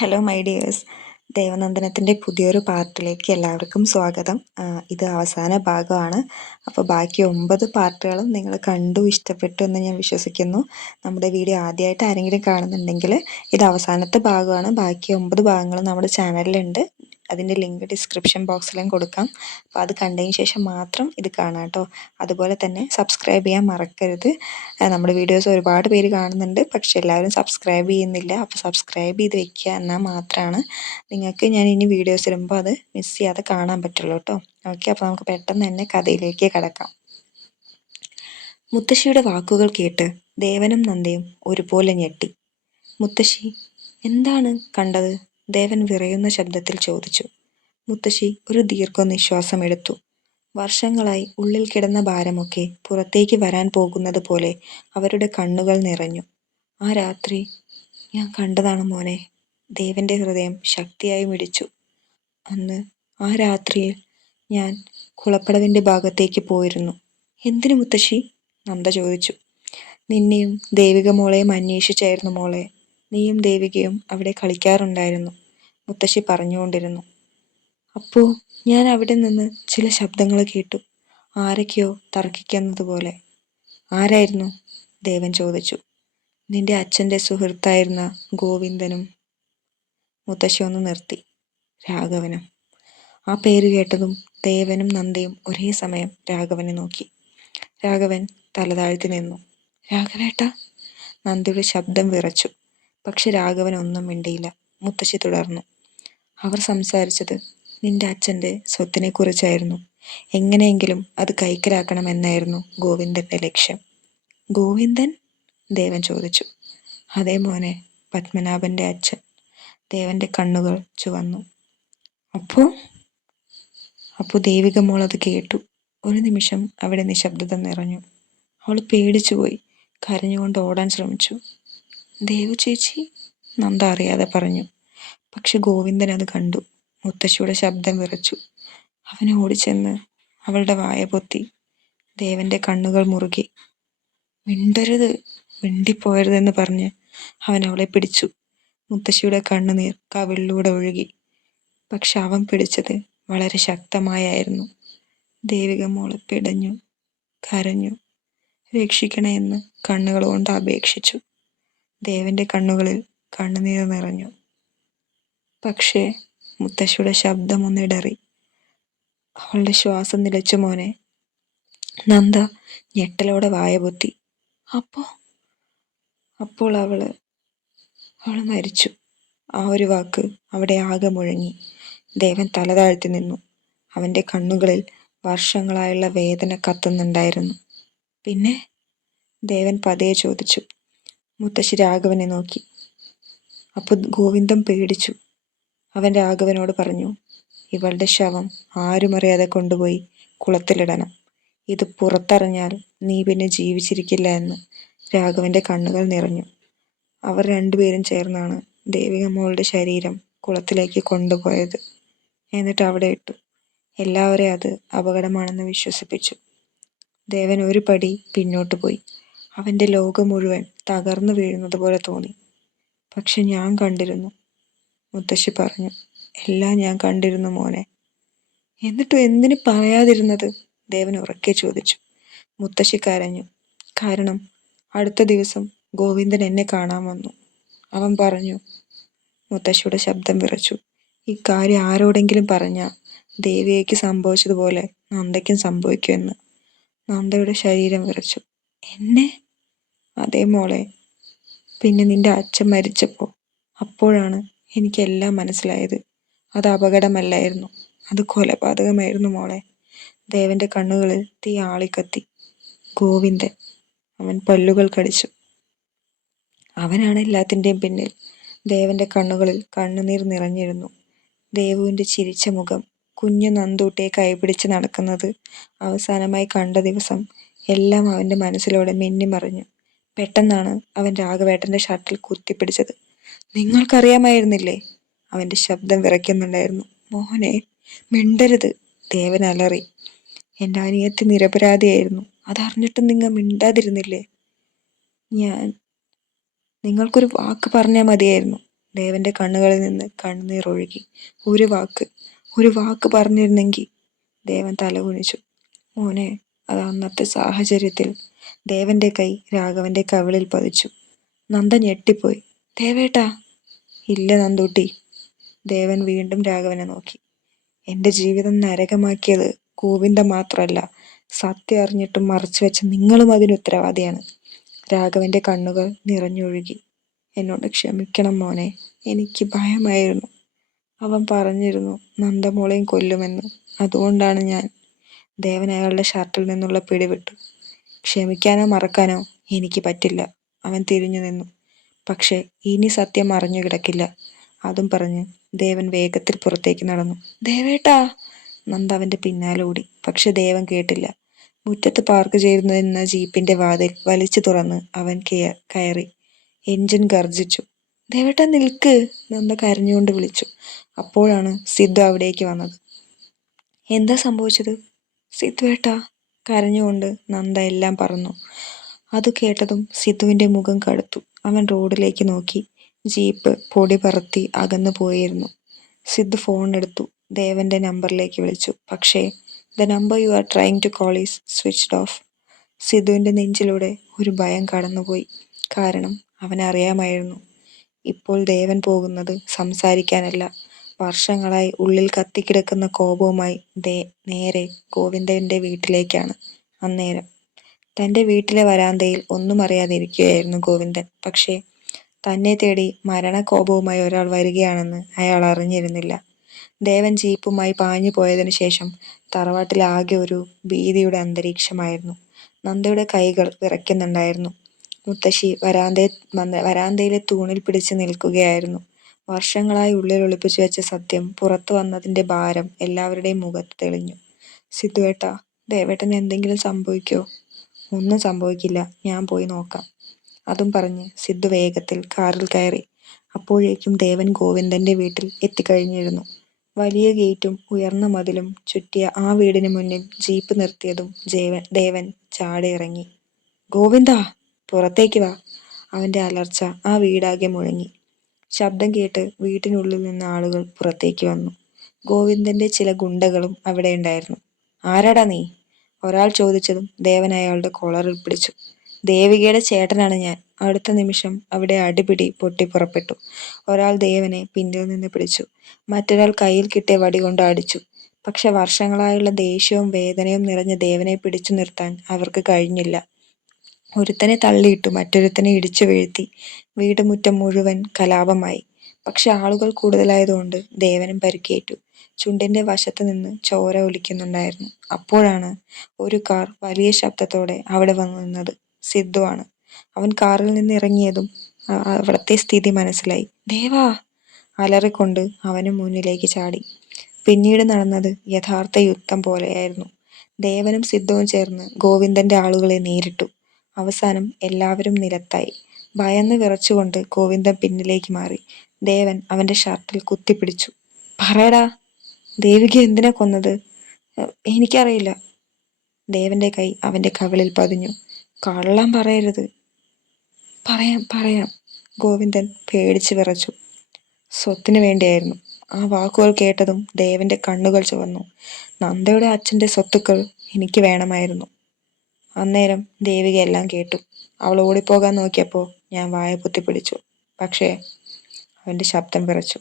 Hello my dears, ദേവനന്ദനത്തിൻ്റെ പുതിയൊരു പാർട്ടിലേക്ക് എല്ലാവർക്കും സ്വാഗതം. ഇത് അവസാന ഭാഗമാണ്. അപ്പോൾ ബാക്കി 9 പാർട്ടുകളും നിങ്ങൾ കണ്ടു ഇഷ്ടപ്പെട്ടു എന്ന് ഞാൻ വിശ്വസിക്കുന്നു. നമ്മുടെ വീഡിയോ ആദ്യമായിട്ട് ആരെങ്കിലും കാണുന്നുണ്ടെങ്കിൽ ഇത് അവസാനത്തെ ഭാഗമാണ്. ബാക്കി 9 ഭാഗങ്ങളും നമ്മുടെ ചാനലിലുണ്ട്. അതിൻ്റെ ലിങ്ക് ഡിസ്ക്രിപ്ഷൻ ബോക്സിലും കൊടുക്കാം. അപ്പോൾ അത് കണ്ടതിന് ശേഷം മാത്രം ഇത് കാണാം കേട്ടോ. അതുപോലെ തന്നെ സബ്സ്ക്രൈബ് ചെയ്യാൻ മറക്കരുത്. നമ്മുടെ വീഡിയോസ് ഒരുപാട് പേര് കാണുന്നുണ്ട്, പക്ഷെ എല്ലാവരും സബ്സ്ക്രൈബ് ചെയ്യുന്നില്ല. അപ്പോൾ സബ്സ്ക്രൈബ് ചെയ്ത് വെക്കുക എന്നാൽ മാത്രമാണ് നിങ്ങൾക്ക് ഞാൻ ഇനി വീഡിയോസ് ഇടുമ്പോൾ അത് മിസ് ചെയ്യാതെ കാണാൻ പറ്റുള്ളൂ കേട്ടോ. ഓക്കെ, അപ്പോൾ നമുക്ക് പെട്ടെന്ന് തന്നെ കഥയിലേക്ക് കടക്കാം. മുത്തശ്ശിയുടെ വാക്കുകൾ കേട്ട് ദേവനും നന്ദയും ഒരുപോലെ ഞെട്ടി. മുത്തശ്ശി, എന്താണ് കണ്ടത്? ദേവൻ വിറയുന്ന ശബ്ദത്തിൽ ചോദിച്ചു. മുത്തശ്ശി ഒരു ദീർഘനിശ്വാസം എടുത്തു. വർഷങ്ങളായി ഉള്ളിൽ കിടന്ന ഭാരമൊക്കെ പുറത്തേക്ക് വരാൻ പോകുന്നത് പോലെ അവരുടെ കണ്ണുകൾ നിറഞ്ഞു. ആ രാത്രി ഞാൻ കണ്ടതാണ് മോനെ. ദേവന്റെ ഹൃദയം ശക്തിയായി മിടിച്ചു. അന്ന് ആ രാത്രിയിൽ ഞാൻ കുളപ്പടവിന്റെ ഭാഗത്തേക്ക് പോയിരുന്നു. എന്തിനു മുത്തശ്ശി? നന്ദ ചോദിച്ചു. നിന്നെയും ദേവിക മോളെയും അന്വേഷിച്ചായിരുന്നു മോളെ. നീയും ദേവികയും അവിടെ കളിക്കാറുണ്ടായിരുന്നു, മുത്തശ്ശി പറഞ്ഞുകൊണ്ടിരുന്നു. അപ്പോൾ ഞാൻ അവിടെ നിന്ന് ചില ശബ്ദങ്ങൾ കേട്ടു. ആരൊക്കെയോ തർക്കിക്കുന്നത് പോലെ. ആരായിരുന്നു? ദേവൻ ചോദിച്ചു. നിന്റെ അച്ഛൻ്റെ സുഹൃത്തായിരുന്ന ഗോവിന്ദനും. മുത്തശ്ശി ഒന്ന് നിർത്തി. രാഘവനും. ആ പേര് കേട്ടതും ദേവനും നന്ദയും ഒരേ സമയം രാഘവനെ നോക്കി. രാഘവൻ തലതാഴ്ത്തി നിന്നു. രാഘവേട്ട! നന്ദിയുടെ ശബ്ദം വിറച്ചു. പക്ഷെ രാഘവൻ ഒന്നും മിണ്ടിയില്ല. മുത്തശ്ശി തുടർന്നു. അവർ സംസാരിച്ചത് നിന്റെ അച്ഛൻ്റെ സ്വത്തിനെ കുറിച്ചായിരുന്നു. എങ്ങനെയെങ്കിലും അത് കൈക്കലാക്കണമെന്നായിരുന്നു ഗോവിന്ദന്റെ ലക്ഷ്യം. ഗോവിന്ദൻ? ദേവൻ ചോദിച്ചു. അതേ മോനെ, പത്മനാഭന്റെ അച്ഛൻ. ദേവന്റെ കണ്ണുകൾ ചുവന്നു. അപ്പോ ദേവിക മോൾ അത് കേട്ടു. ഒരു നിമിഷം അവിടെ നിശബ്ദത നിറഞ്ഞു. അവൾ പേടിച്ചുപോയി. കരഞ്ഞുകൊണ്ട് ഓടാൻ ശ്രമിച്ചു. ദേവു ചേച്ചി, നന്ദ അറിയാതെ പറഞ്ഞു. പക്ഷെ ഗോവിന്ദൻ അത് കണ്ടു. മുത്തശ്ശിയുടെ ശബ്ദം വിറച്ചു. അവൻ ഓടിച്ചെന്ന് അവളുടെ വായ പൊത്തി. ദേവന്റെ കണ്ണുകൾ മുറുകി. മിണ്ടരുത്, മിണ്ടിപ്പോയരുതെന്ന് പറഞ്ഞ് അവൻ അവളെ പിടിച്ചു. മുത്തശ്ശിയുടെ കണ്ണുനീർ കവിളിലൂടെ ഒഴുകി. പക്ഷെ അവൻ പിടിച്ചത് വളരെ ശക്തമായായിരുന്നു. ദേവിക മോള് പിടഞ്ഞു, കരഞ്ഞു. രക്ഷിക്കണേ എന്ന് കണ്ണുകൾ കൊണ്ട് അപേക്ഷിച്ചു. ദേവന്റെ കണ്ണുകളിൽ കണ്ണുനീർ നിറഞ്ഞു. പക്ഷേ മുത്തശ്ശിയുടെ ശബ്ദം ഒന്നിടറി. അവളുടെ ശ്വാസം നിലച്ചു. മോനെ. നന്ദ ഞെട്ടലോടെ വായ പൊത്തി. അപ്പോൾ അവള് മരിച്ചു. ആ ഒരു വാക്ക് അവിടെ ആകെ മുഴങ്ങി. ദേവൻ തല താഴ്ത്തി നിന്നു. അവന്റെ കണ്ണുകളിൽ വർഷങ്ങളായുള്ള വേദന കത്തുന്നുണ്ടായിരുന്നു. പിന്നെ? ദേവൻ പതിയെ ചോദിച്ചു. മുത്തശ്ശി രാഘവനെ നോക്കി. അപ്പോൾ ഗോവിന്ദൻ പേടിച്ചു. അവൻ രാഘവനോട് പറഞ്ഞു, ഇവളുടെ ശവം ആരുമറിയാതെ കൊണ്ടുപോയി കുളത്തിലിടണം. ഇത് പുറത്തറിഞ്ഞാൽ നീ പിന്നെ ജീവിച്ചിരിക്കില്ല എന്ന്. രാഘവന്റെ കണ്ണുകൾ നിറഞ്ഞു. അവർ രണ്ടുപേരും ചേർന്നാണ് ദേവിക മോളുടെ ശരീരം കുളത്തിലേക്ക് കൊണ്ടുപോയത്. എന്നിട്ട് അവിടെ ഇട്ടു. എല്ലാവരെയും അത് അപകടമാണെന്ന് വിശ്വസിപ്പിച്ചു. ദേവൻ ഒരു പടി പിന്നോട്ട് പോയി. അവന്റെ ലോകം മുഴുവൻ തകർന്നു വീഴുന്നത് പോലെ തോന്നി. പക്ഷെ ഞാൻ കണ്ടിരുന്നു, മുത്തശ്ശി പറഞ്ഞു. എല്ലാം ഞാൻ കണ്ടിരുന്നു മോനെ. എന്നിട്ടും എന്തിനു പറയാതിരുന്നത്? ദേവൻ ഉറക്കെ ചോദിച്ചു. മുത്തശ്ശി കരഞ്ഞു. കാരണം അടുത്ത ദിവസം ഗോവിന്ദൻ എന്നെ കാണാൻ വന്നു. അവൻ പറഞ്ഞു. മുത്തശ്ശിയുടെ ശബ്ദം വിറച്ചു. ഈ കാര്യം ആരോടെങ്കിലും പറഞ്ഞ ദേവികയ്ക്ക് സംഭവിച്ചതുപോലെ നന്ദയ്ക്കും സംഭവിക്കുമെന്ന്. നന്ദയുടെ ശരീരം വിറച്ചു. എന്നെ? അതേ മോളെ. പിന്നെ നിന്റെ അച്ഛൻ മരിച്ചപ്പോൾ അപ്പോഴാണ് എനിക്കെല്ലാം മനസ്സിലായത്. അത് അപകടമല്ലായിരുന്നു, അത് കൊലപാതകമായിരുന്നു മോളെ. ദേവന്റെ കണ്ണുകളിൽ തീ ആളിക്കത്തി. ഗോവിന്ദൻ. അവൻ പല്ലുകൾ കടിച്ചു. അവനാണ് എല്ലാത്തിൻ്റെയും പിന്നിൽ. ദേവന്റെ കണ്ണുകളിൽ കണ്ണുനീർ നിറഞ്ഞിരുന്നു. ദേവുവിന്റെ ചിരിച്ച മുഖം, കുഞ്ഞു നന്ദൂട്ടിയെ കൈപിടിച്ച് നടക്കുന്നത് അവസാനമായി കണ്ട ദിവസം എല്ലാം അവന്റെ മനസ്സിലൂടെ മിന്നിമറിഞ്ഞു. പെട്ടെന്നാണ് അവൻ രാഘവേട്ടന്റെ ഷർട്ടിൽ കുത്തിപ്പിടിച്ചത്. നിങ്ങൾക്കറിയാമായിരുന്നില്ലേ? അവന്റെ ശബ്ദം വിറയ്ക്കുന്നുണ്ടായിരുന്നു. മോനെ, മിണ്ടരുത്, ദേവൻ അലറി. എൻ്റെ അനിയത്തി നിരപരാധിയായിരുന്നു. അതറിഞ്ഞിട്ടും നിങ്ങൾ മിണ്ടാതിരുന്നില്ലേ? നിങ്ങൾക്കൊരു വാക്ക് പറഞ്ഞാൽ മതിയായിരുന്നു. ദേവന്റെ കണ്ണുകളിൽ നിന്ന് കണ്ണുനീർ ഒഴുകി. ഒരു വാക്ക് പറഞ്ഞിരുന്നെങ്കിൽ. ദേവൻ തലകുനിച്ചു. മോനെ, അത് അന്നത്തെ സാഹചര്യത്തിൽ. ദേവന്റെ കൈ രാഘവന്റെ കവിളിൽ പതിച്ചു. നന്ദ ഞെട്ടിപ്പോയി. ദേവേട്ടാ. ഇല്ല നന്ദൂട്ടി. ദേവൻ വീണ്ടും രാഘവനെ നോക്കി. എന്റെ ജീവിതം നരകമാക്കിയത് ഗോവിന്ദൻ മാത്രമല്ല, സത്യം അറിഞ്ഞിട്ടും മറച്ചുവെച്ച നിങ്ങളും അതിന് ഉത്തരവാദിയാണ്. രാഘവന്റെ കണ്ണുകൾ നിറഞ്ഞൊഴുകി. എന്നോട് ക്ഷമിക്കണം മോനെ, എനിക്ക് ഭയമായിരുന്നു. അവൻ പറഞ്ഞിരുന്നു നന്ദമോളെയും കൊല്ലുമെന്ന്. അതുകൊണ്ടാണ് ഞാൻ. ദേവൻ അയാളുടെ ഷർട്ടിൽ നിന്നുള്ള പിടി വിട്ടു. ക്ഷമിക്കാനോ മറക്കാനോ എനിക്ക് പറ്റില്ല. അവൻ തിരിഞ്ഞു നിന്നു. പക്ഷെ ഇനി സത്യം മറഞ്ഞു കിടക്കില്ല. അതും പറഞ്ഞ് ദേവൻ വേഗത്തിൽ പുറത്തേക്ക് നടന്നു. ദേവേട്ടാ. നന്ദ അവന്റെ പിന്നാലെ ഓടി. പക്ഷെ ദേവൻ കേട്ടില്ല. മുറ്റത്ത് പാർക്ക് ചെയ്തിരുന്ന ജീപ്പിന്റെ വാതിൽ വലിച്ചു തുറന്ന് അവൻ കയറി. എഞ്ചിൻ ഗർജിച്ചു. ദേവേട്ടാ നിൽക്ക്. നന്ദ കരഞ്ഞുകൊണ്ട് വിളിച്ചു. അപ്പോഴാണ് സിദ്ധു അവിടേക്ക് വന്നത്. എന്താ സംഭവിച്ചത്? സിദ്ധുവേട്ടാ. കരഞ്ഞുകൊണ്ട് നന്ദ എല്ലാം പറഞ്ഞു. അത് കേട്ടതും സിദ്ധുവിന്റെ മുഖം കടുത്തു. അവൻ റോഡിലേക്ക് നോക്കി. ജീപ്പ് പൊടി പറത്തി അകന്നു പോയിരുന്നു. സിദ്ധു ഫോൺ എടുത്തു. ദേവന്റെ നമ്പറിലേക്ക് വിളിച്ചു. പക്ഷേ the number you are trying to call is switched off. സിദ്ധുവിന്റെ നെഞ്ചിലൂടെ ഒരു ഭയം കടന്നുപോയി. കാരണം അവനറിയാമായിരുന്നു, ഇപ്പോൾ ദേവൻ പോകുന്നത് സംസാരിക്കാനല്ല, വർഷങ്ങളായി ഉള്ളിൽ കത്തിക്കിടക്കുന്ന കോപവുമായി നേരെ ഗോവിന്ദന്റെ വീട്ടിലേക്കാണ്. അന്നേരം തന്റെ വീട്ടിലെ വരാന്തയിൽ ഒന്നും അറിയാതിരിക്കുകയായിരുന്നു ഗോവിന്ദൻ. പക്ഷേ തന്നെ തേടി മരണകോപവുമായി ഒരാൾ വരികയാണെന്ന് അയാൾ അറിഞ്ഞിരുന്നില്ല. ദേവൻ ജീപ്പുമായി പാഞ്ഞു പോയതിനു ശേഷം തറവാട്ടിലാകെ ഒരു ഭീതിയുടെ അന്തരീക്ഷമായിരുന്നു. നന്ദയുടെ കൈകൾ വിറയ്ക്കുന്നുണ്ടായിരുന്നു. മുത്തശ്ശി വരാന്തയിലെ തൂണിൽ പിടിച്ച് നിൽക്കുകയായിരുന്നു. വർഷങ്ങളായി ഉള്ളിൽ ഒളിപ്പിച്ചു വെച്ച സത്യം പുറത്തു വന്നതിന്റെ ഭാരം എല്ലാവരുടെയും മുഖത്ത് തെളിഞ്ഞു. സിദ്ധുവേട്ടാ, ദേവേട്ടന് എന്തെങ്കിലും സംഭവിക്കോ? ഒന്നും സംഭവിക്കില്ല, ഞാൻ പോയി നോക്കാം. അതും പറഞ്ഞ് സിദ്ധു വേഗത്തിൽ കാറിൽ കയറി. അപ്പോഴേക്കും ദേവൻ ഗോവിന്ദന്റെ വീട്ടിൽ എത്തിക്കഴിഞ്ഞിരുന്നു. വലിയ ഗേറ്റും ഉയർന്ന മതിലും ചുറ്റിയ ആ വീടിന് മുന്നിൽ ജീപ്പ് നിർത്തിയതും ദേവൻ ചാടി ഇറങ്ങി. ഗോവിന്ദാ, പുറത്തേക്ക് വാ. അവന്റെ അലർച്ച ആ വീടാകെ മുഴങ്ങി. ശബ്ദം കേട്ട് വീട്ടിനുള്ളിൽ നിന്ന് ആളുകൾ പുറത്തേക്ക് വന്നു. ഗോവിന്ദന്റെ ചില ഗുണ്ടകളും അവിടെ ഉണ്ടായിരുന്നു. ആരാടാ നീ? ഒരാൾ ചോദിച്ചതും ദേവൻ അയാളുടെ കോളറിൽ പിടിച്ചു. ദേവികയുടെ ചേട്ടനാണ് ഞാൻ. അടുത്ത നിമിഷം അവിടെ അടിപിടി പൊട്ടിപ്പുറപ്പെട്ടു. ഒരാൾ ദേവനെ പിന്നിൽ നിന്ന് പിടിച്ചു. മറ്റൊരാൾ കയ്യിൽ കിട്ടിയ വടി കൊണ്ട് അടിച്ചു. പക്ഷെ വർഷങ്ങളായുള്ള ദേഷ്യവും വേദനയും നിറഞ്ഞ ദേവനെ പിടിച്ചു നിർത്താൻ അവർക്ക് കഴിഞ്ഞില്ല. ഒരുത്തനെ തള്ളിയിട്ടു മറ്റൊരുത്തനെ ഇടിച്ചു വീഴ്ത്തി. വീട്ടുമുറ്റം മുഴുവൻ കലാപമായി. പക്ഷെ ആളുകൾ കൂടുതലായതുകൊണ്ട് ദേവനും പരിക്കേറ്റു. ചുണ്ടിന്റെ വശത്ത് നിന്ന് ചോര ഒലിക്കുന്നുണ്ടായിരുന്നു. അപ്പോഴാണ് ഒരു കാർ വലിയ ശബ്ദത്തോടെ അവിടെ വന്നു നിന്നത്. സിദ്ധു ആണ്. അവൻ കാറിൽ നിന്ന് ഇറങ്ങിയതും അവിടത്തെ സ്ഥിതി മനസ്സിലായി. ദേവാ. അലറിക്കൊണ്ട് അവനും മുന്നിലേക്ക് ചാടി. പിന്നീട് നടന്നത് യഥാർത്ഥ യുദ്ധം പോലെയായിരുന്നു. ദേവനും സിദ്ധുവും ചേർന്ന് ഗോവിന്ദന്റെ ആളുകളെ നേരിട്ടു. അവസാനം എല്ലാവരും നിലത്തായി. ഭയന്ന് വിറച്ചുകൊണ്ട് ഗോവിന്ദൻ പിന്നിലേക്ക് മാറി. ദേവൻ അവന്റെ ഷർട്ടിൽ കുത്തിപ്പിടിച്ചു. പറയടാ, ദേവിക എന്തിനാ കൊന്നത്? എനിക്കറിയില്ല. ദേവന്റെ കൈ അവന്റെ കവിളിൽ പതിഞ്ഞു. കള്ളം പറയരുത്. പറയാം. ഗോവിന്ദൻ പേടിച്ച് വിറച്ചു. സ്വത്തിനു വേണ്ടിയായിരുന്നു. ആ വാക്കുകൾ കേട്ടതും ദേവന്റെ കണ്ണുകൾ ചുവന്നു. നന്ദയുടെ അച്ഛന്റെ സ്വത്തുക്കൾ എനിക്ക് വേണമായിരുന്നു. അന്നേരം ദേവിക എല്ലാം കേട്ടു. അവൾ ഓടിപ്പോകാൻ നോക്കിയപ്പോൾ ഞാൻ വായ പൊത്തിപ്പിടിച്ചു. പക്ഷേ അവന്റെ ശബ്ദം വിറച്ചു.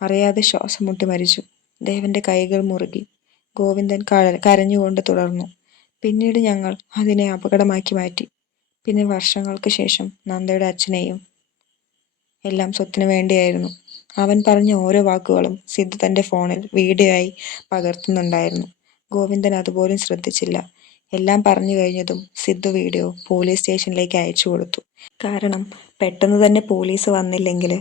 അറിയാതെ ശ്വാസം മുട്ടി മരിച്ചു. ദേവന്റെ കൈകൾ മുറുകി. ഗോവിന്ദൻ കരഞ്ഞുകൊണ്ട് തുടർന്നു. പിന്നീട് ഞങ്ങൾ അതിനെ അപകടമാക്കി മാറ്റി. പിന്നെ വർഷങ്ങൾക്ക് ശേഷം നന്ദയുടെ അച്ഛനെയും. എല്ലാം സ്വത്തിനു വേണ്ടിയായിരുന്നു. അവൻ പറഞ്ഞ ഓരോ വാക്കുകളും സിദ്ധു തന്റെ ഫോണിൽ വീഡിയോ ആയി പകർത്തുന്നുണ്ടായിരുന്നു. ഗോവിന്ദൻ അതുപോലും ശ്രദ്ധിച്ചില്ല. എല്ലാം പറഞ്ഞു കഴിഞ്ഞതും സിദ്ധു വീഡിയോ പോലീസ് സ്റ്റേഷനിലേക്ക് അയച്ചു കൊടുത്തു. കാരണം പെട്ടെന്ന് തന്നെ പോലീസ് വന്നില്ലെങ്കിൽ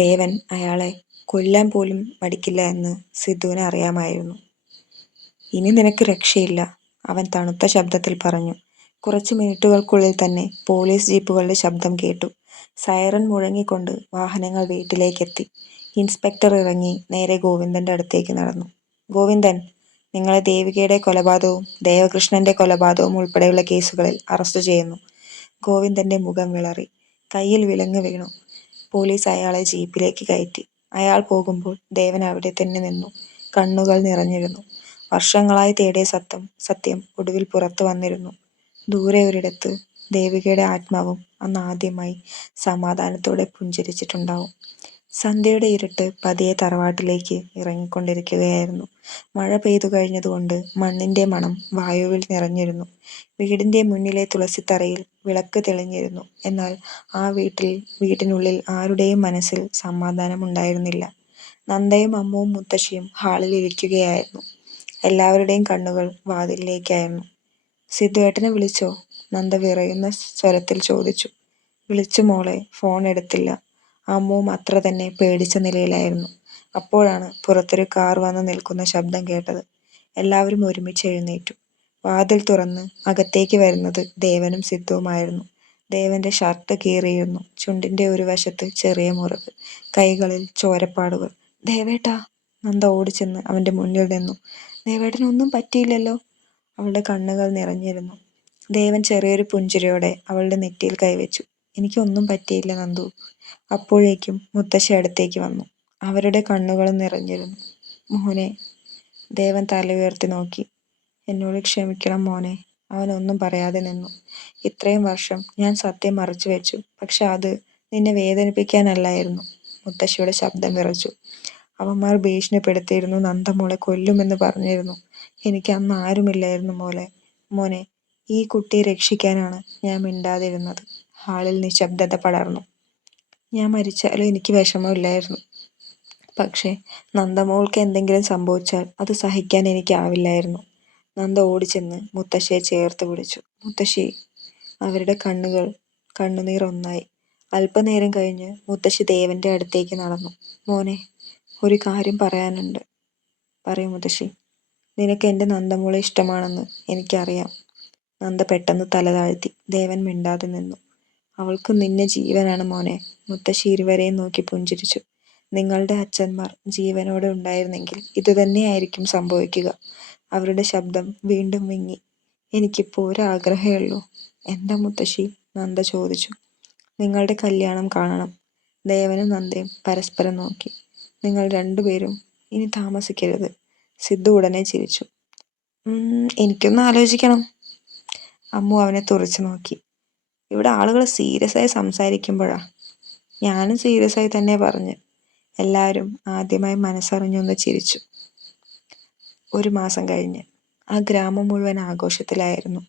ദേവൻ അയാളെ കൊല്ലാൻ പോലും മടിക്കില്ല എന്ന് സിദ്ധുവിന് അറിയാമായിരുന്നു. ഇനി നിനക്ക് രക്ഷയില്ല, അവൻ തണുത്ത ശബ്ദത്തിൽ പറഞ്ഞു. കുറച്ച് മിനിറ്റുകൾക്കുള്ളിൽ തന്നെ പോലീസ് ജീപ്പുകളുടെ ശബ്ദം കേട്ടു. സൈറൻ മുഴങ്ങിക്കൊണ്ട് വാഹനങ്ങൾ വീട്ടിലേക്കെത്തി. ഇൻസ്പെക്ടർ ഇറങ്ങി നേരെ ഗോവിന്ദന്റെ അടുത്തേക്ക് നടന്നു. ഗോവിന്ദൻ, നിങ്ങളെ ദേവികയുടെ കൊലപാതകവും ദേവകൃഷ്ണന്റെ കൊലപാതകവും ഉൾപ്പെടെയുള്ള കേസുകളിൽ അറസ്റ്റ് ചെയ്യുന്നു. ഗോവിന്ദന്റെ മുഖം വിളറി. കയ്യിൽ വിലങ്ങ് വീണു. പോലീസ് അയാളെ ജീപ്പിലേക്ക് കയറ്റി. അയാൾ പോകുമ്പോൾ ദേവൻ അവിടെ തന്നെ നിന്നു. കണ്ണുകൾ നിറഞ്ഞിരുന്നു. വർഷങ്ങളായി തേടിയ സത്യം ഒടുവിൽ പുറത്തു വന്നിരുന്നു. ദൂരെ ഒരിടത്ത് ദേവികയുടെ ആത്മാവും അന്ന് ആദ്യമായി സമാധാനത്തോടെ പുഞ്ചിരിച്ചിട്ടുണ്ടാവും. സന്ധ്യയുടെ ഇരുട്ട് പതിയെ തറവാട്ടിലേക്ക് ഇറങ്ങിക്കൊണ്ടിരിക്കുകയായിരുന്നു. മഴ പെയ്തു കഴിഞ്ഞതുകൊണ്ട് മണ്ണിന്റെ മണം വായുവിൽ നിറഞ്ഞിരുന്നു. വീടിന്റെ മുന്നിലെ തുളസിത്തറയിൽ വിളക്ക് തെളിഞ്ഞിരുന്നു. എന്നാൽ ആ വീട്ടിനുള്ളിൽ ആരുടെയും മനസ്സിൽ സമാധാനമുണ്ടായിരുന്നില്ല. നന്ദയും അമ്മുവും മുത്തശ്ശിയും ഹാളിൽ ഇരിക്കുകയായിരുന്നു. എല്ലാവരുടെയും കണ്ണുകൾ വാതിലിലേക്കായിരുന്നു. സിദ്ധുവേട്ടനെ വിളിച്ചോ? നന്ദ വിറയുന്ന സ്വരത്തിൽ ചോദിച്ചു. വിളിച്ചു മോളെ, ഫോൺ എടുത്തില്ല. അമ്മുവും അത്ര തന്നെ പേടിച്ച നിലയിലായിരുന്നു. അപ്പോഴാണ് പുറത്തൊരു കാർ വന്ന് നിൽക്കുന്ന ശബ്ദം കേട്ടത്. എല്ലാവരും ഒരുമിച്ച് എഴുന്നേറ്റു. വാതിൽ തുറന്ന് അകത്തേക്ക് വരുന്നത് ദേവനും സിദ്ധുവുമായിരുന്നു. ദേവന്റെ ഷർട്ട് കീറിയിരുന്നു. ചുണ്ടിന്റെ ഒരു വശത്ത് ചെറിയ മുറിവ്, കൈകളിൽ ചോരപ്പാടുകൾ. ദേവേട്ടാ! നന്ദ ഓടിച്ചെന്ന് അവന്റെ മുന്നിൽ നിന്നു. ദേവേട്ടനൊന്നും പറ്റിയില്ലല്ലോ? അവളുടെ കണ്ണുകൾ നിറഞ്ഞിരുന്നു. ദേവൻ ചെറിയൊരു പുഞ്ചിരിയോടെ അവളുടെ നെറ്റിയിൽ കൈവച്ചു. എനിക്കൊന്നും പറ്റിയില്ല നന്ദു. അപ്പോഴേക്കും മുത്തശ്ശി അടുത്തേക്ക് വന്നു. അവരുടെ കണ്ണുകളും നിറഞ്ഞിരുന്നു. മോനെ. ദേവൻ തല ഉയർത്തി നോക്കി. എന്നോട് ക്ഷമിക്കണം മോനെ. അവനൊന്നും പറയാതെ നിന്നു. ഇത്രയും വർഷം ഞാൻ സത്യം മറച്ചു വെച്ചു. പക്ഷെ അത് നിന്നെ വേദനിപ്പിക്കാനല്ലായിരുന്നു. മുത്തശ്ശിയുടെ ശബ്ദം വിറച്ചു. അവന്മാർ ഭീഷണിപ്പെടുത്തിയിരുന്നു. നന്ദമോളെ കൊല്ലുമെന്ന് പറഞ്ഞിരുന്നു. എനിക്ക് അന്ന് ആരുമില്ലായിരുന്നു മോനെ. ഈ കുട്ടിയെ രക്ഷിക്കാനാണ് ഞാൻ മിണ്ടാതിരുന്നത്. ഹാളിൽ നിശബ്ദത പടർന്നു. ഞാൻ മരിച്ചാലും എനിക്ക് വിഷമമില്ലായിരുന്നു. പക്ഷേ നന്ദമോൾക്ക് എന്തെങ്കിലും സംഭവിച്ചാൽ അത് സഹിക്കാൻ എനിക്കാവില്ലായിരുന്നു. നന്ദ ഓടിച്ചെന്ന് മുത്തശ്ശിയെ ചേർത്ത് പിടിച്ചു. മുത്തശ്ശി. അവരുടെ കണ്ണുനീർ ഒന്നായി. അല്പനേരം കഴിഞ്ഞ് മുത്തശ്ശി ദേവന്റെ അടുത്തേക്ക് നടന്നു. മോനെ, ഒരു കാര്യം പറയാനുണ്ട്. പറയൂ മുത്തശ്ശി. നിനക്ക് എൻ്റെ നന്ദമോളെ ഇഷ്ടമാണെന്ന് എനിക്കറിയാം. നന്ദ പെട്ടെന്ന് തല താഴ്ത്തി. ദേവൻ മിണ്ടാതെ നിന്നു. അവൾക്ക് നിന്നെ ജീവനാണ് മോനെ. മുത്തശ്ശി ഇരുവരെയും നോക്കി പുഞ്ചിരിച്ചു. നിങ്ങളുടെ അച്ഛന്മാർ ജീവനോടെ ഉണ്ടായിരുന്നെങ്കിൽ ഇതുതന്നെയായിരിക്കും സംഭവിക്കുക. അവരുടെ ശബ്ദം വീണ്ടും വിങ്ങി. എനിക്കിപ്പോൾ ഒരാഗ്രഹമേ. എന്താ മുത്തശ്ശി? നന്ദ ചോദിച്ചു. നിങ്ങളുടെ കല്യാണം കാണണം. ദേവനും നന്ദയും പരസ്പരം നോക്കി. നിങ്ങൾ രണ്ടുപേരും ഇനി താമസിക്കരുത്. സിദ്ധു ഉടനെ ചിരിച്ചു. എനിക്കൊന്ന് ആലോചിക്കണം. അമ്മു അവനെ തുറച്ചു നോക്കി. ഇവിടെ ആളുകൾ സീരിയസ് ആയി സംസാരിക്കുമ്പോഴാ. ഞാനും സീരിയസ് ആയി തന്നെ പറഞ്ഞു. എല്ലാവരും ആദ്യമായി മനസ്സറിഞ്ഞൊന്ന് ചിരിച്ചു. 1 മാസം കഴിഞ്ഞ് ആ ഗ്രാമം മുഴുവൻ ആഘോഷത്തിലായിരുന്നു.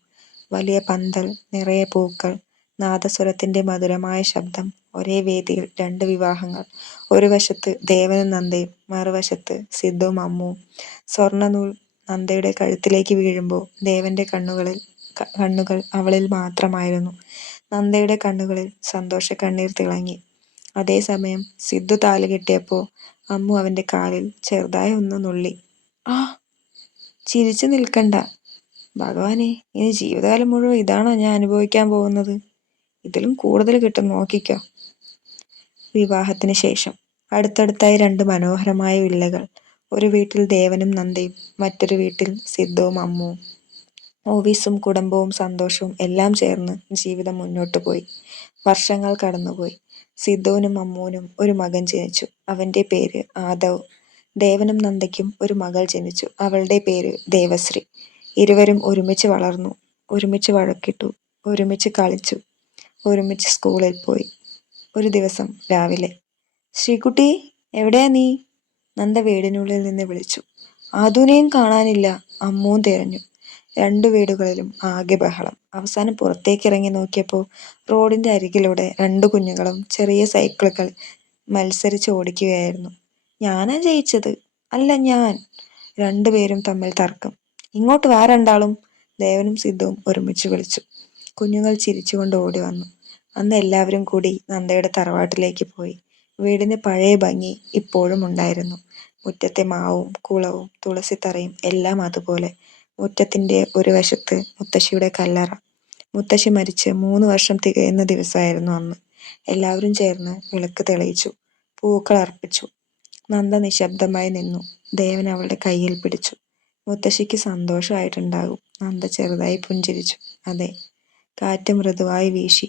വലിയ പന്തൽ, നിറയെ പൂക്കൾ, നാദസ്വരത്തിന്റെ മധുരമായ ശബ്ദം. ഒരേ വേദിയിൽ 2 വിവാഹങ്ങൾ. ഒരു വശത്ത് ദേവനും നന്ദയും, മറുവശത്ത് സിദ്ധുവും അമ്മുവും. സ്വർണ്ണനൂൽ നന്ദയുടെ കഴുത്തിലേക്ക് വീഴുമ്പോൾ ദേവന്റെ കണ്ണുകൾ അവളിൽ മാത്രമായിരുന്നു. നന്ദയുടെ കണ്ണുകളിൽ സന്തോഷ കണ്ണീർ തിളങ്ങി. അതേസമയം സിദ്ധു താലി കെട്ടിയപ്പോൾ അമ്മു അവന്റെ കാലിൽ ചെറുതായി ഒന്ന് നുള്ളി. ആ, ചിരിച്ചു നിൽക്കണ്ട. ഭഗവാനെ, ഇനി ജീവിതകാലം മുഴുവൻ ഇതാണോ ഞാൻ അനുഭവിക്കാൻ പോകുന്നത്? ഇതിലും കൂടുതൽ കിട്ടും, നോക്കിക്കോ. വിവാഹത്തിന് ശേഷം അടുത്തടുത്തായി 2 മനോഹരമായ വില്ലകൾ. ഒരു വീട്ടിൽ ദേവനും നന്ദയും, മറ്റൊരു വീട്ടിൽ സിദ്ധുവും അമ്മുവും. ഓഫീസും കുടുംബവും സന്തോഷവും എല്ലാം ചേർന്ന് ജീവിതം മുന്നോട്ടു പോയി. വർഷങ്ങൾ കടന്നുപോയി. സിദ്ധുവിനും അമ്മുവിനും ഒരു മകൻ ജനിച്ചു. അവന്റെ പേര് ആദവ്. ദേവനും നന്ദയ്ക്കും ഒരു മകൾ ജനിച്ചു. അവളുടെ പേര് ദേവശ്രീ. ഇരുവരും ഒരുമിച്ച് വളർന്നു, ഒരുമിച്ച് വഴക്കിട്ടു, ഒരുമിച്ച് കളിച്ചു, ഒരുമിച്ച് സ്കൂളിൽ പോയി. ഒരു ദിവസം രാവിലെ, ശ്രീകുട്ടി, എവിടെയാ നീ? നന്ദ വീടിനുള്ളിൽ നിന്ന് വിളിച്ചു. ആദുനെയും കാണാനില്ല. അമ്മുവും തിരഞ്ഞു. 2 വീടുകളിലും ആകെ ബഹളം. അവസാനം പുറത്തേക്കിറങ്ങി നോക്കിയപ്പോൾ റോഡിന്റെ അരികിലൂടെ 2 കുഞ്ഞുങ്ങളും ചെറിയ സൈക്കിളുകൾ മത്സരിച്ച് ഓടിക്കുകയായിരുന്നു. ഞാനാ ജയിച്ചത്. അല്ല, ഞാൻ. 2 പേരും തമ്മിൽ തർക്കം. ഇങ്ങോട്ട് വാ രണ്ടാളും, ദേവനും സിദ്ധുവും ഒരുമിച്ച് വിളിച്ചു. കുഞ്ഞുങ്ങൾ ചിരിച്ചുകൊണ്ട് ഓടി വന്നു. അന്ന് എല്ലാവരും കൂടി നന്ദയുടെ തറവാട്ടിലേക്ക് പോയി. വീടിന്റെ പഴയ ഭംഗി ഇപ്പോഴും ഉണ്ടായിരുന്നു. മുറ്റത്തെ മാവും കുളവും തുളസിത്തറയും എല്ലാം അതുപോലെ. മുറ്റത്തിന്റെ ഒരു വശത്ത് മുത്തശ്ശിയുടെ കല്ലറ. മുത്തശ്ശി മരിച്ച് 3 വർഷം തികയുന്ന ദിവസമായിരുന്നു അന്ന്. എല്ലാവരും ചേർന്ന് വിളക്ക് തെളിയിച്ചു, പൂക്കൾ അർപ്പിച്ചു. നന്ദ നിശബ്ദമായി നിന്നു. ദേവൻ അവളുടെ കയ്യിൽ പിടിച്ചു. മുത്തശ്ശിക്ക് സന്തോഷമായിട്ടുണ്ടാകും. നന്ദ ചെറുതായി പുഞ്ചിരിച്ചു. അതെ. കാറ്റ് മൃദുവായി വീശി.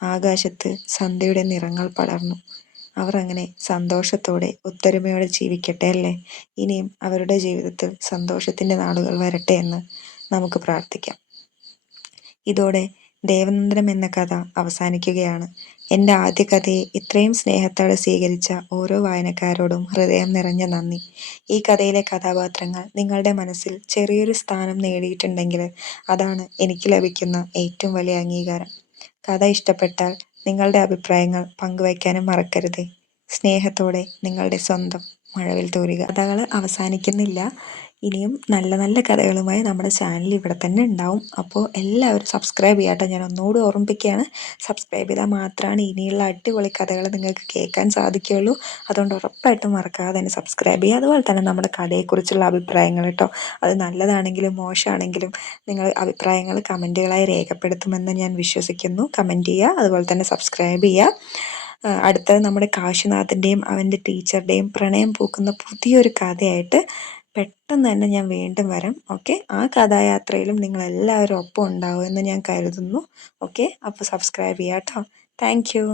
ആകാശത്ത് സന്ധ്യയുടെ നിറങ്ങൾ പടർന്നു. അവർ അങ്ങനെ സന്തോഷത്തോടെ ഒത്തൊരുമയോടെ ജീവിക്കട്ടെ അല്ലേ. ഇനിയും അവരുടെ ജീവിതത്തിൽ സന്തോഷത്തിൻ്റെ നാളുകൾ വരട്ടെ എന്ന് നമുക്ക് പ്രാർത്ഥിക്കാം. ഇതോടെ ദേവനന്ദനം എന്ന കഥ അവസാനിക്കുകയാണ്. എൻ്റെ ആദ്യ കഥയെ ഇത്രയും സ്നേഹത്തോടെ സ്വീകരിച്ച ഓരോ വായനക്കാരോടും ഹൃദയം നിറഞ്ഞ നന്ദി. ഈ കഥയിലെ കഥാപാത്രങ്ങൾ നിങ്ങളുടെ മനസ്സിൽ ചെറിയൊരു സ്ഥാനം നേടിയിട്ടുണ്ടെങ്കിൽ അതാണ് എനിക്ക് ലഭിക്കുന്ന ഏറ്റവും വലിയ അംഗീകാരം. കഥ ഇഷ്ടപ്പെട്ടാൽ നിങ്ങളുടെ അഭിപ്രായങ്ങൾ പങ്കുവയ്ക്കാനും മറക്കരുതേ. സ്നേഹത്തോടെ നിങ്ങളുടെ സ്വന്തം മഴവിൽ തൂലിക. കഥകൾ അവസാനിക്കുന്നില്ല. ഇനിയും നല്ല നല്ല കഥകളുമായി നമ്മുടെ ചാനൽ ഇവിടെ തന്നെ ഉണ്ടാവും. അപ്പോൾ എല്ലാവരും സബ്സ്ക്രൈബ് ചെയ്യാട്ടോ. ഞാൻ ഒന്നുകൂടി ഓർമ്മിപ്പിക്കുകയാണ്, സബ്സ്ക്രൈബ് ചെയ്താൽ മാത്രമാണ് ഇനിയുള്ള അടിപൊളി കഥകൾ നിങ്ങൾക്ക് കേൾക്കാൻ സാധിക്കുകയുള്ളൂ. അതുകൊണ്ട് ഉറപ്പായിട്ടും മറക്കാതെ തന്നെ സബ്സ്ക്രൈബ് ചെയ്യുക. അതുപോലെ തന്നെ നമ്മുടെ കഥയെക്കുറിച്ചുള്ള അഭിപ്രായങ്ങൾ കേട്ടോ, അത് നല്ലതാണെങ്കിലും മോശമാണെങ്കിലും നിങ്ങൾ അഭിപ്രായങ്ങൾ കമൻറ്റുകളായി രേഖപ്പെടുത്തുമെന്ന് ഞാൻ വിശ്വസിക്കുന്നു. കമൻറ്റ് ചെയ്യുക, അതുപോലെ തന്നെ സബ്സ്ക്രൈബ് ചെയ്യുക. അടുത്തത് നമ്മുടെ കാശിനാഥിൻ്റെയും അവൻ്റെ ടീച്ചറുടെയും പ്രണയം പൂക്കുന്ന പുതിയൊരു കഥയായിട്ട് പെട്ടെന്ന് തന്നെ ഞാൻ വീണ്ടും വരാം. ഓക്കെ, ആ കഥായാത്രയിലും നിങ്ങളെല്ലാവരും ഒപ്പം ഉണ്ടാവുമെന്ന് ഞാൻ കരുതുന്നു. ഓക്കെ, അപ്പോൾ സബ്സ്ക്രൈബ് ചെയ്യാം കേട്ടോ. Thank you.